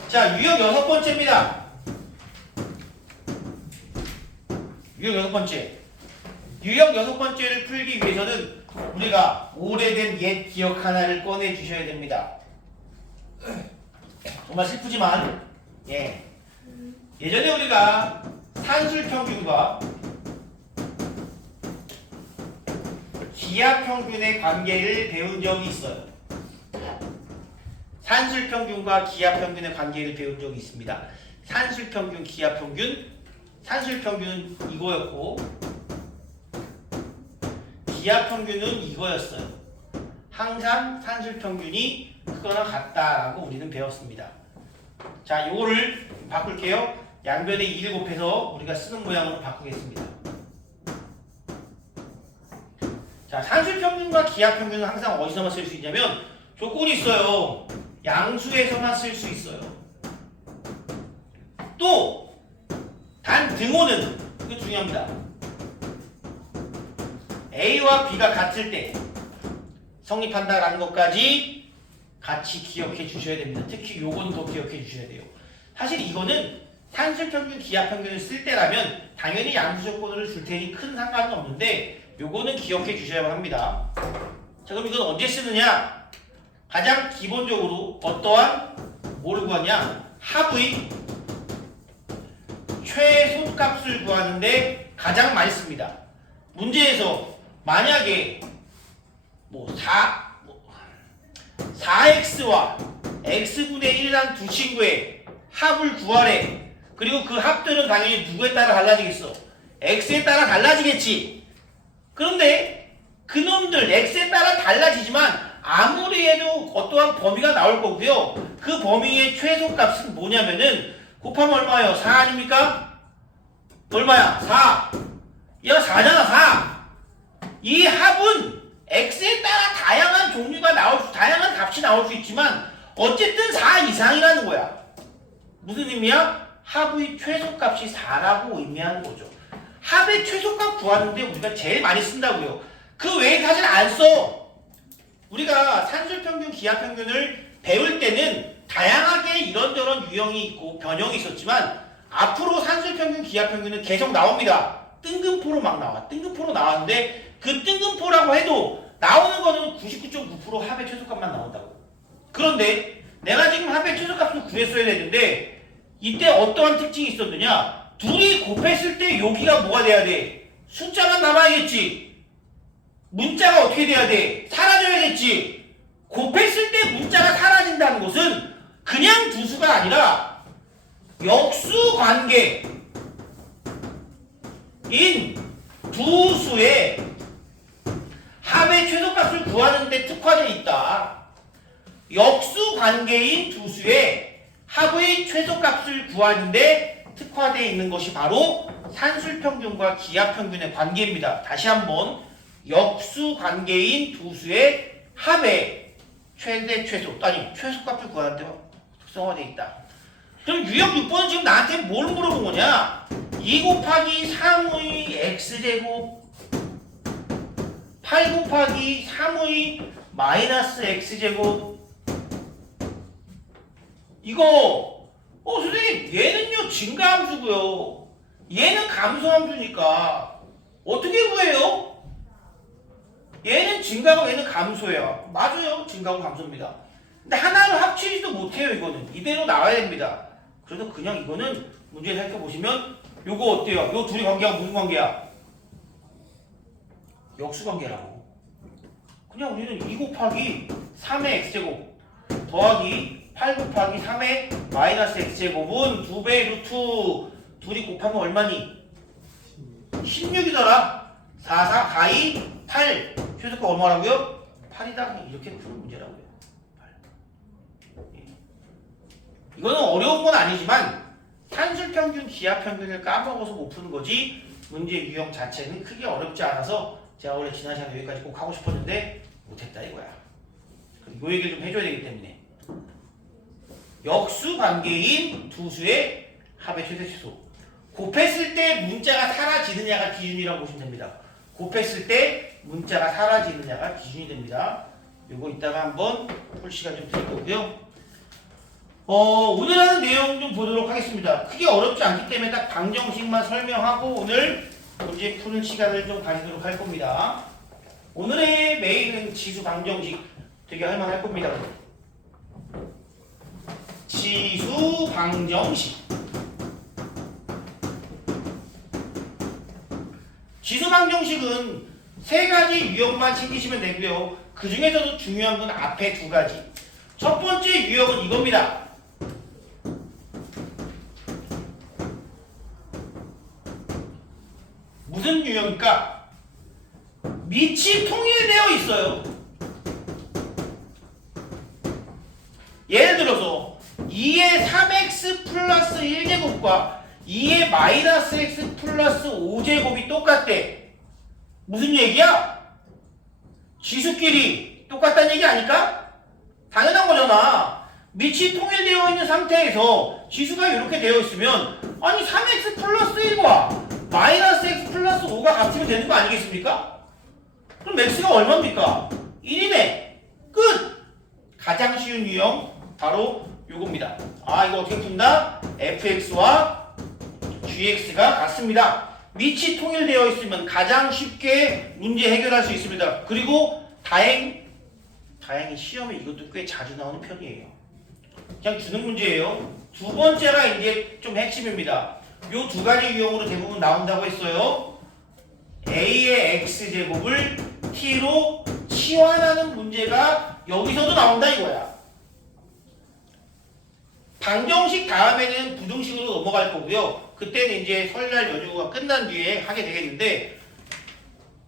자, 유형 6번째입니다. 유형 6번째. 유형 6번째를 풀기 위해서는 우리가 오래된 옛 기억 하나를 꺼내 주셔야 됩니다. 정말 슬프지만 예전에 우리가 산술평균과 기하평균의 관계를 배운 적이 있어요. 산술평균과 기하평균의 관계를 배운 적이 있습니다. 산술평균, 기하평균. 산술평균은 이거였고 기하평균은 이거였어요. 항상 산술평균이 크거나 같다라고 우리는 배웠습니다. 자, 요거를 바꿀게요. 양변에 2를 곱해서 우리가 쓰는 모양으로 바꾸겠습니다. 자, 산술평균과 기하평균은 항상 어디서만 쓸 수 있냐면 조건이 있어요. 양수에서만 쓸 수 있어요. 또 단 등호는 이거 중요합니다. A와 B가 같을 때 성립한다라는 것까지 같이 기억해 주셔야 됩니다. 특히 요건 더 기억해 주셔야 돼요. 사실 이거는 산술평균, 기하평균을 쓸 때라면 당연히 양수 조건을 줄 테니 큰 상관은 없는데 요거는 기억해 주셔야만 합니다. 자, 그럼 이건 언제 쓰느냐? 가장 기본적으로 어떠한 뭘 구하냐? 합의 최소값을 구하는데 가장 많이 씁니다. 문제에서 만약에 4x와 x분의 1이란 두 친구의 합을 구하래. 그리고 그 합들은 당연히 누구에 따라 달라지겠어? x에 따라 달라지겠지. 그런데 그놈들 x에 따라 달라지지만 아무리 해도 어떠한 범위가 나올 거고요. 그 범위의 최소값은 뭐냐면은 곱하면 얼마예요? 4 아닙니까? 얼마야? 4. 얘가 4잖아. 4. 이 합은 x에 따라 다양한 종류가 다양한 값이 나올 수 있지만 어쨌든 4 이상이라는 거야. 무슨 의미야? 합의 최소값이 4라고 의미하는 거죠. 합의 최소값 구하는데 우리가 제일 많이 쓴다고요. 그 외에 사실 안 써. 우리가 산술평균, 기하평균을 배울 때는 다양하게 이런저런 유형이 있고 변형이 있었지만 앞으로 산술평균, 기하평균은 계속 나옵니다. 뜬금포로 막 나와. 뜬금포로 나왔는데 그 뜬금포라고 해도 나오는 거는 99.9% 합의 최소값만 나온다고. 그런데 내가 지금 합의 최소값을 구했어야 되는데 이때 어떠한 특징이 있었느냐? 둘이 곱했을 때 여기가 뭐가 돼야 돼? 숫자만 남아야겠지. 문자가 어떻게 돼야 돼? 사라져야겠지. 곱했을 때 문자가 사라진다는 것은 그냥 두 수가 아니라 역수 관계인 두 수의 합의 최소값을 구하는 데 특화되어 있다. 역수 관계인 두 수의 합의 최소값을 구하는 데 특화되어 있는 것이 바로 산술평균과 기하평균의 관계입니다. 다시 한번 역수 관계인 두 수의 합의 최소값을 구하는 데 특성화되어 있다. 그럼 유형 6번은 지금 나한테 뭘 물어본 거냐? 2 곱하기 3의 x제곱 8 곱하기 3의 마이너스 x제곱 이거 선생님 얘는요 증가함수고요 얘는 감소함수니까 어떻게 구해요? 얘는 증가고 얘는 감소예요. 맞아요. 증가고 감소입니다. 근데 하나를 합치지도 못해요. 이거는 이대로 나와야 됩니다. 그래서 그냥 이거는 문제 살펴보시면 요거 어때요? 요 둘이 관계가 무슨 관계야? 역수관계라고. 그냥 우리는 2 곱하기 3의 x제곱 더하기 8 곱하기 3의 마이너스 x제곱은 2배 루트 둘이 곱하면 얼마니? 16이더라. 4, 4, 가이 8 최소값 얼마라고요? 8이다. 이렇게 푸는 문제라고요. 8. 이거는 어려운 건 아니지만 산술평균, 기하평균을 까먹어서 못 푸는 거지 문제 유형 자체는 크게 어렵지 않아서 제가 원래 지난 시간에 여기까지 꼭 하고 싶었는데 못했다 이거야. 이 얘기를 좀 해줘야 되기 때문에 역수 관계인 두 수의 합의 최대치수 곱했을 때 문자가 사라지느냐가 기준이라고 보시면 됩니다. 곱했을 때 문자가 사라지느냐가 기준이 됩니다. 요거 이따가 한번 풀 시간 좀 드릴 거고요. 오늘 하는 내용 좀 보도록 하겠습니다. 크게 어렵지 않기 때문에 딱 방정식만 설명하고 오늘 문제 푸는 시간을 좀 가지도록 할 겁니다. 오늘의 메인은 지수 방정식 되게 할만할 겁니다. 지수 방정식. 지수 방정식은 세 가지 유형만 챙기시면 되고요. 그 중에서도 중요한 건 앞에 두 가지. 첫 번째 유형은 이겁니다. 무슨 유형일까? 밑이 통일되어 있어요. 예를 들어서 2의 3x 플러스 1제곱과 2의 마이너스 x 플러스 5제곱이 똑같대. 무슨 얘기야? 지수끼리 똑같다는 얘기 아닐까? 당연한 거잖아. 밑이 통일되어 있는 상태에서 지수가 이렇게 되어 있으면 아니 3x 플러스 1과 마이너스 x 플러스 5가 같으면 되는 거 아니겠습니까? 그럼 x가 얼마입니까? 1이네. 끝! 가장 쉬운 유형 바로 요겁니다. 이거 어떻게 푼다? fx와 gx가 같습니다. 밑이 통일되어 있으면 가장 쉽게 문제 해결할 수 있습니다. 그리고 다행히 시험에 이것도 꽤 자주 나오는 편이에요. 그냥 주는 문제예요. 두 번째가 이제 좀 핵심입니다. 요 두 가지 유형으로 대부분 나온다고 했어요. a의 x제곱을 t로 치환하는 문제가 여기서도 나온다 이거야. 방정식 다음에는 부등식으로 넘어갈 거고요. 그때는 이제 설날 연휴가 끝난 뒤에 하게 되겠는데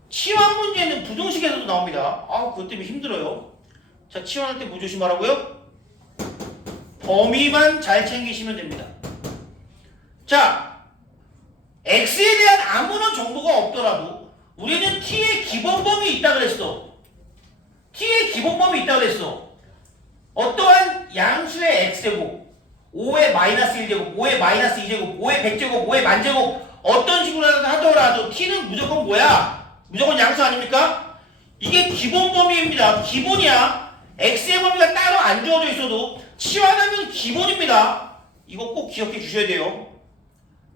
치환 문제는 부등식에서도 나옵니다. 그것 때문에 힘들어요. 자, 치환할 때 뭐 조심하라고요? 범위만 잘 챙기시면 됩니다. 자, x에 대한 아무런 정보가 없더라도 우리는 t의 기본 범위 있다 그랬어. t의 기본 범위 있다 그랬어. 어떠한 양수의 x제곱, 5의 마이너스 1제곱, 5의 마이너스 2제곱, 5의 100제곱, 5의 만제곱 어떤 식으로 하더라도 t는 무조건 뭐야? 무조건 양수 아닙니까? 이게 기본 범위입니다. 기본이야. x의 범위가 따로 안 주어져 있어도 치환하면 기본입니다. 이거 꼭 기억해 주셔야 돼요.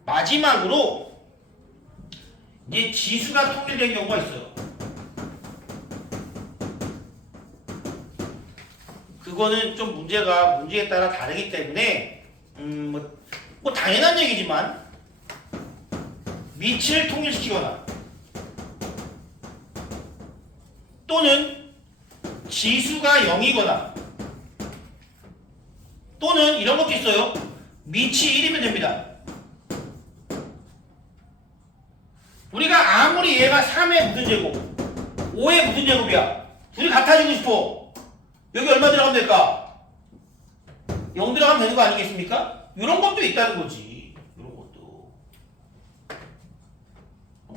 마지막으로 이제 지수가 통일된 경우가 있어요. 그거는 좀 문제에 따라 다르기 때문에 뭐 당연한 얘기지만 밑을 통일시키거나 또는 지수가 0이거나 또는 이런 것도 있어요. 밑이 1이면 됩니다. 우리가 아무리 얘가 3의 무슨 제곱 5의 무슨 제곱이야 둘이 같아지고 싶어. 여기 얼마 들어가면 될까? 0 들어가면 되는 거 아니겠습니까? 이런 것도 있다는 거지. 이런 것도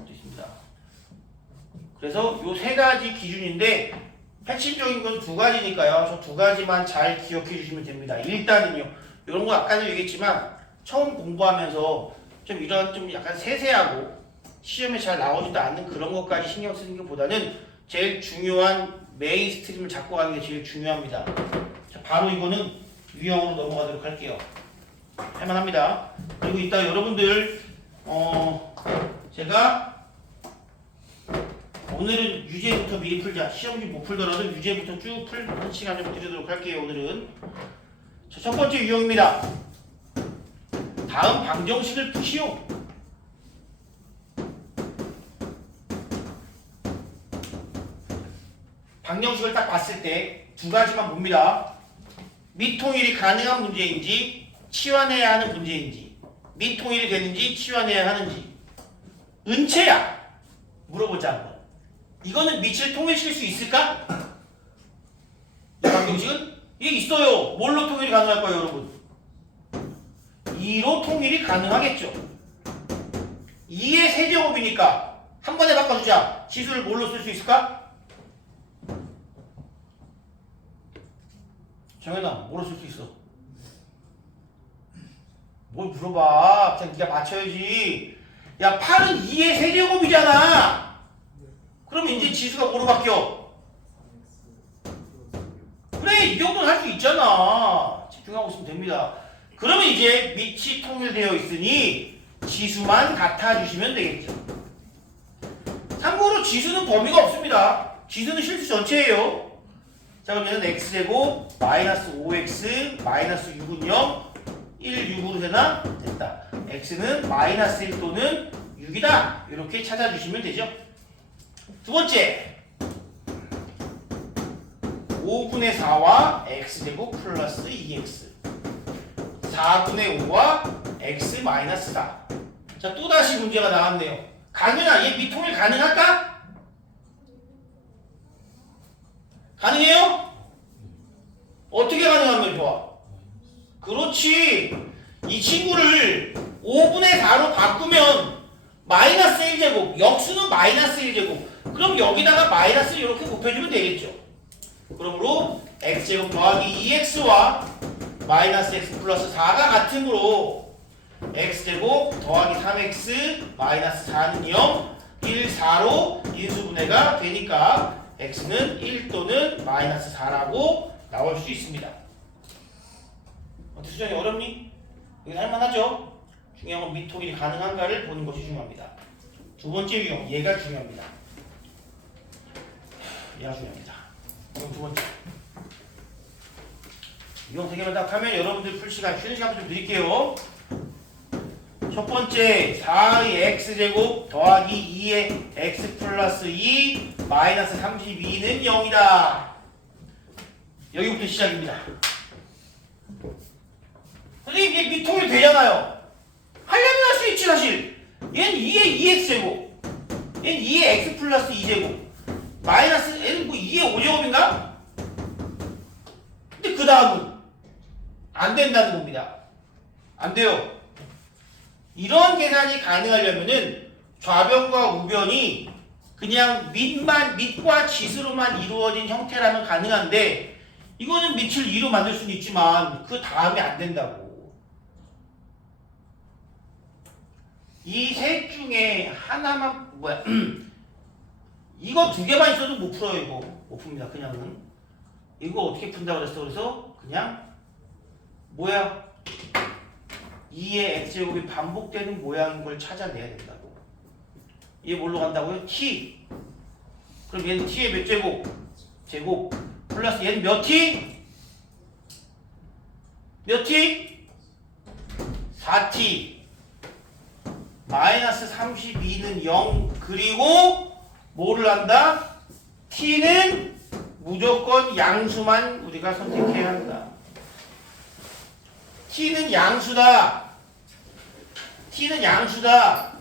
있습니다. 그래서 요 세 가지 기준인데 핵심적인 건 두 가지니까요. 저 두 가지만 잘 기억해 주시면 됩니다. 일단은요. 이런 거 아까도 얘기했지만 처음 공부하면서 좀 이런 좀 약간 세세하고 시험에 잘 나오지도 않는 그런 것까지 신경 쓰는 것보다는 제일 중요한 메인 스트림을 잡고 가는 게 제일 중요합니다. 자, 바로 이거는 유형으로 넘어가도록 할게요. 할만합니다. 그리고 이따 여러분들 제가 오늘은 유제부터 미리 풀자. 시험지 못 풀더라도 유제부터 쭉 풀는 시간 좀 드리도록 할게요. 오늘은 자, 첫 번째 유형입니다. 다음 방정식을 푸시오. 방정식을 딱 봤을 때 두 가지만 봅니다. 미통일이 가능한 문제인지 치환해야 하는 문제인지 미통일이 되는지 치환해야 하는지 은채야 물어보자 한번. 이거는 밑을 통일시킬 수 있을까? 이 방정식은? 이게 있어요. 뭘로 통일이 가능할까요 여러분? 2로 통일이 가능하겠죠. 2의 세제곱이니까 한 번에 바꿔주자. 지수를 뭘로 쓸 수 있을까? 정현아, 뭐로 쓸 수 있어? 뭘 물어봐. 그냥 네가 맞춰야지. 야, 8은 2의 세제곱이잖아. 그러면 이제 지수가 뭐로 바뀌어? 그래, 이 정도는 할 수 있잖아. 집중하고 있으면 됩니다. 그러면 이제 밑이 통일되어 있으니 지수만 같아주시면 되겠죠. 참고로 지수는 범위가 없습니다. 지수는 실수 전체예요. 자, 그러면 x제곱 마이너스 5x 마이너스 6은 0 1, 6으로 되나? 됐다. x는 마이너스 1 또는 6이다. 이렇게 찾아주시면 되죠. 두 번째 5분의 4와 x제곱 플러스 2x 4분의 5와 x 마이너스 4. 자, 또다시 문제가 나왔네요. 강윤아, 얘 미통일 가능할까? 가능해요? 어떻게 가능하면 좋아? 그렇지. 이 친구를 5분의 4로 바꾸면 마이너스 1제곱, 역수는 마이너스 1제곱. 그럼 여기다가 마이너스 이렇게 곱해주면 되겠죠. 그러므로 x제곱 더하기 2x와 마이너스 x 플러스 4가 같으므로 x제곱 더하기 3x 마이너스 4는 0, 1, 4로 인수분해가 되니까 x는 1 또는 마이너스 4라고 나올 수 있습니다. 어때, 수정이 어렵니? 이건 할만하죠? 중요한 건 미통일이 가능한가를 보는 것이 중요합니다. 두 번째 유형, 얘가 중요합니다. 얘가 중요합니다. 그럼 두 번째. 유형 세 개만 딱 하면 여러분들 풀 시간, 쉬는 시간 좀 드릴게요. 첫 번째 4의 x제곱 더하기 2의 x 플러스 2 마이너스 32는 0이다. 여기부터 시작입니다. 선생님 이게 미통일 되잖아요. 하려면 할 수 있지 사실. 얘는 2의 2x제곱, 얘는 2의 x 플러스 2제곱 마이너스 얘는 뭐 2의 5제곱인가? 근데 그 다음은 안 된다는 겁니다. 안 돼요. 이런 계산이 가능하려면은 좌변과 우변이 그냥 밑과 지수로만 이루어진 형태라면 가능한데 이거는 밑을 2로 만들 수는 있지만 그 다음에 안 된다고. 이 셋 중에 하나만 뭐야 이거 두 개만 있어도 못 풀어요. 이거 못 풉니다. 그냥은 이거 어떻게 푼다 그랬어. 그래서 그냥 뭐야 2의 x제곱이 반복되는 모양인 걸 찾아내야 된다고. 얘 뭘로 간다고요? t. 그럼 얘는 t의 몇 제곱? 제곱 플러스 얘는 몇 t? 몇 t? 4t 마이너스 32는 0 그리고 뭐를 한다? t는 무조건 양수만 우리가 선택해야 한다. t는 양수다. t는 양수다.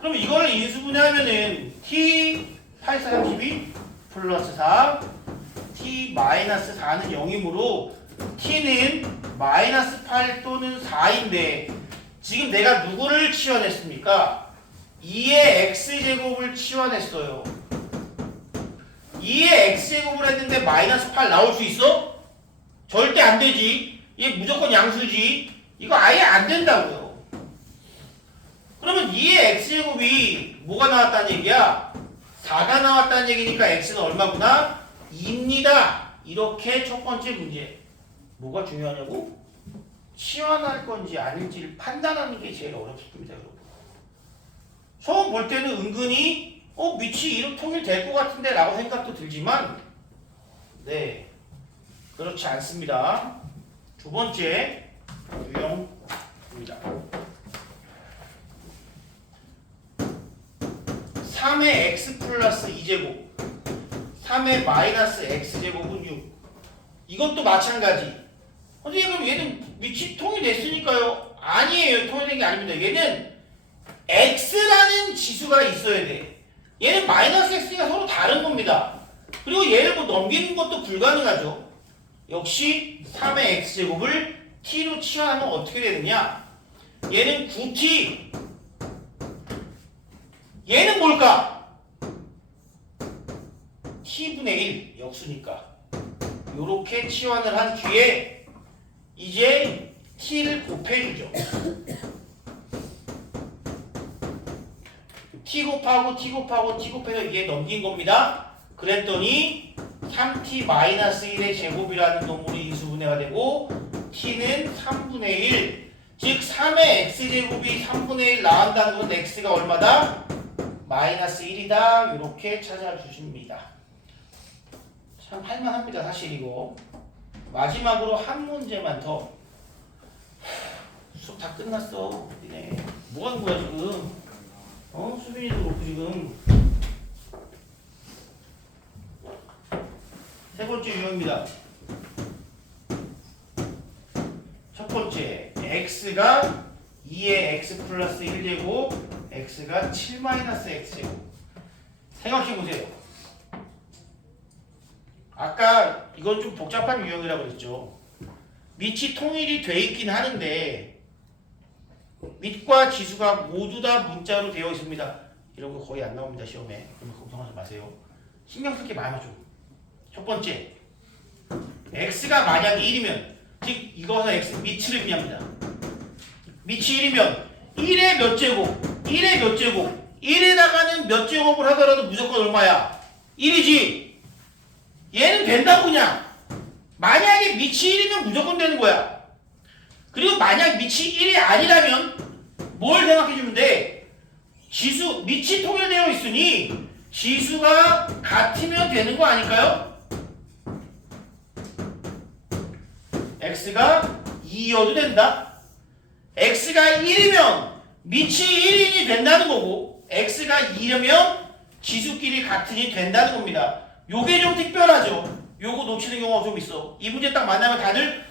그럼 이거를 인수분해하면은 t 8, 4, 32 플러스 4 t 마이너스 4는 0이므로 t는 마이너스 8 또는 4인데 지금 내가 누구를 치환했습니까? 2의 x제곱을 치환했어요. 2의 x제곱을 했는데 마이너스 8 나올 수 있어? 절대 안 되지. 얘 무조건 양수지. 이거 아예 안 된다고요. 그러면 2의 x제곱이 뭐가 나왔다는 얘기야? 4가 나왔다는 얘기니까 x는 얼마구나? 2입니다. 이렇게 첫 번째 문제. 뭐가 중요하냐고? 치환할 건지 아닌지를 판단하는 게 제일 어렵습니다, 여러분. 처음 볼 때는 은근히 밑이 이로 통일될 것 같은데 라고 생각도 들지만 네, 그렇지 않습니다. 두 번째 유형입니다. 3의 x 플러스 2제곱 3의 마이너스 x제곱은 6. 이것도 마찬가지. 선생님 그럼 얘는 밑이 통일됐으니까요. 아니에요. 통일된 게 아닙니다. 얘는 x라는 지수가 있어야 돼. 얘는 마이너스 x가 서로 다른 겁니다. 그리고 얘를 뭐 넘기는 것도 불가능하죠. 역시 3의 x제곱을 t로 치환하면 어떻게 되느냐? 얘는 9t. 얘는 뭘까? t분의 1 역수니까. 요렇게 치환을 한 뒤에 이제 t를 곱해주죠. t 곱하고 t 곱하고 t 곱해서 이게 넘긴 겁니다. 그랬더니 3t-1의 제곱이라는 놈으로 인수분해가 되고 t는 3분의 1. 즉 3의 x제곱이 3분의 1 나온다는 건 x가 얼마다? 마이너스 1이다. 이렇게 찾아주십니다. 참 할만합니다. 사실 이거. 마지막으로 한 문제만 더. 수업 다 끝났어. 니네 뭐 하는 거야 지금? 수빈이도 그렇고 지금. 세 번째 유형입니다. 첫 번째 x가 2의 x 플러스 1제곱 x가 7 마이너스 x제곱. 생각해보세요. 아까 이건 좀 복잡한 유형이라고 그랬죠. 밑이 통일이 돼 있긴 하는데 밑과 지수가 모두 다 문자로 되어 있습니다. 이런 거 거의 안 나옵니다. 시험에. 그러면 걱정하지 마세요. 신경 쓸 게 많아져. 첫 번째 x가 만약에 1이면 즉 이거는 x 밑을 의미합니다. 밑이 1이면 1의 몇 제곱 1의 몇 제곱 1에다가는 몇 제곱을 하더라도 무조건 얼마야? 1이지. 얘는 된다고 그냥. 만약에 밑이 1이면 무조건 되는 거야. 그리고 만약 밑이 1이 아니라면 뭘 생각해주면 돼? 지수 밑이 통일되어 있으니 지수가 같으면 되는 거 아닐까요? x가 2여도 된다. x가 1이면 밑이 1인이 된다는 거고 x가 2려면 지수끼리 같으니 된다는 겁니다. 요게 좀 특별하죠. 요거 놓치는 경우가 좀 있어. 이 문제 딱 만나면 다들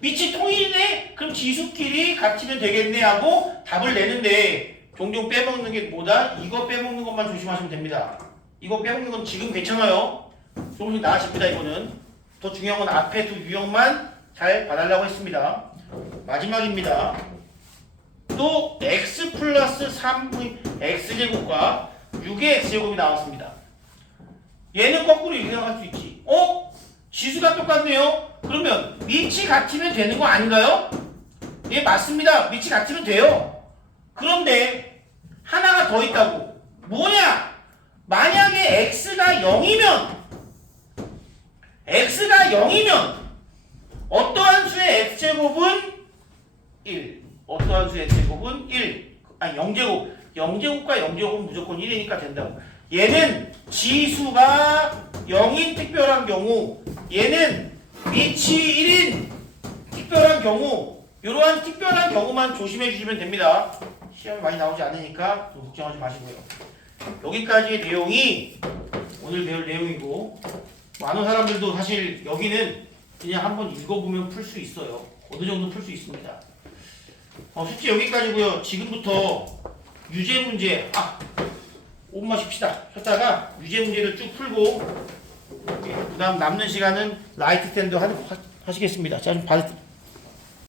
밑이 통일이네? 그럼 지수끼리 같이면 되겠네 하고 답을 내는데 종종 빼먹는 게 뭐다? 이거 빼먹는 것만 조심하시면 됩니다. 이거 빼먹는 건 지금 괜찮아요. 조금씩 나아집니다. 이거는. 더 중요한 건 앞에 두 유형만 잘 봐달라고 했습니다. 마지막입니다. 또 x 플러스 3의 x제곱과 6의 x제곱이 나왔습니다. 얘는 거꾸로 이렇게 나갈 수 있지. 지수가 똑같네요. 그러면 밑이 같으면 되는 거 아닌가요? 예, 맞습니다. 밑이 같으면 돼요. 그런데 하나가 더 있다고. 뭐냐? 만약에 x가 0이면 어떠한 수의 x제곱은 1. 어떠한 수의 x제곱은 1. 아니 0제곱. 0제곱과 0제곱은 무조건 1이니까 된다고. 얘는 지수가 0인 특별한 경우, 얘는 밑이 1인 특별한 경우, 이러한 특별한 경우만 조심해 주시면 됩니다. 시험에 많이 나오지 않으니까 좀 걱정하지 마시고요. 여기까지의 내용이 오늘 배울 내용이고, 많은 사람들도 사실 여기는 그냥 한번 읽어보면 풀 수 있어요. 어느 정도 풀 수 있습니다. 숙제 여기까지고요. 지금부터 유제 문제, 5분만 쉽시다. 쉬었다가 유제 문제를 쭉 풀고, 그 다음 남는 시간은 라이트 스탠드 하시겠습니다. 자, 좀